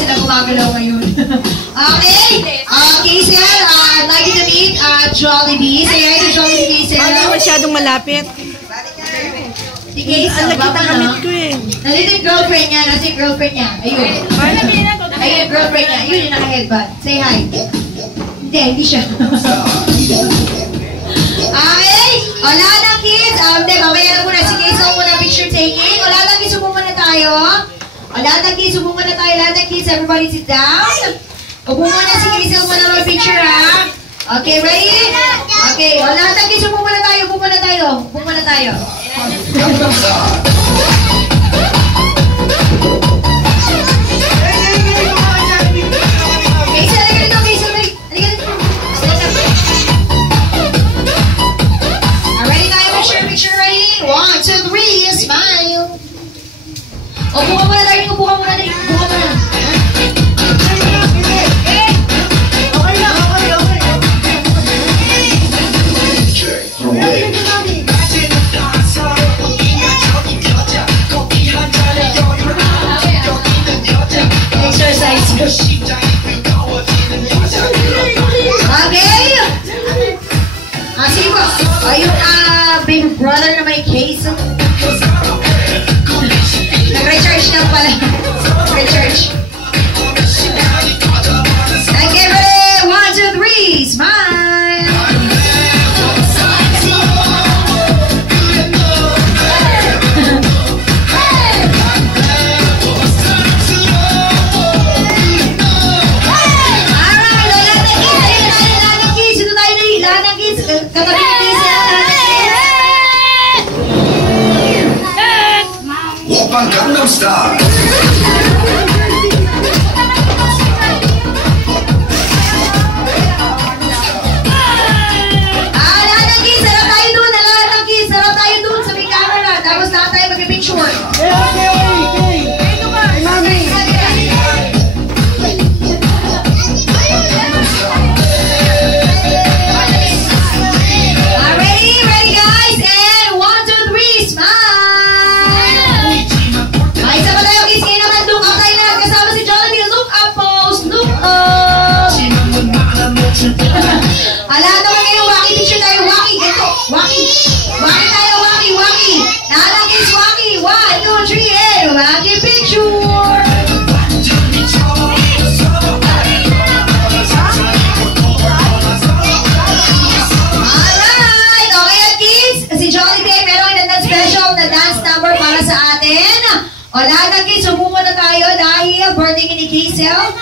sila gumagalaw ngayon. Okay. Kaysel, I'd like you to meet Jollibee. Say hi to Jollibee, Kaysel. Hindi masyadong malapit. Si Kaysel, baba na. Nandito yung girlfriend niya. Nasa yung girlfriend niya. Ayun. Ayun yung girlfriend niya. Ayun yung naka-headband. Say hi. Hindi siya. Okay. Wala na, kids. Hindi, mamaya na muna. Si Kaysel muna picture taking. Wala na, kids. Upo muna tayo. Lahat ng kids, upo muna tayo. Lahat ng kids, everybody sit down. Upo muna si Kaysel muna mag-picture, ha? Okay, ready? Okay, lahat ng kids, upo muna tayo. Upo muna tayo. Upo muna tayo. Kaysel, halika dito. Kaysel, halika dito. Ready tayo? Picture, ready? 1, 2, 3, smile. Upo ka muna tayo. Upo ka muna. Upo ka muna. Exercise. Okay. Sige po. Yung big brother na may case. Nag-recharge lang pala. Recharge. Okay, ready? 1, 2, 3. Smile. Gangnam Style. Lahat ng kids, sarap tayo dun. Lahat ng kids, sarap tayo dun sa may camera. Tapos lahat tayo mag-picture. Ready guys? And 1, 2, 3, smile. Ala, ito nga ngayon, waki picture tayo, waki, ito, waki tayo, waki, nalang kids, waki, 1, 2, 3, and waki picture. Alright, okay at kids, si Jollibee meron na special na dance number para sa atin. O lahat ng kids, umupo na tayo dahil birthday ni Kaysel.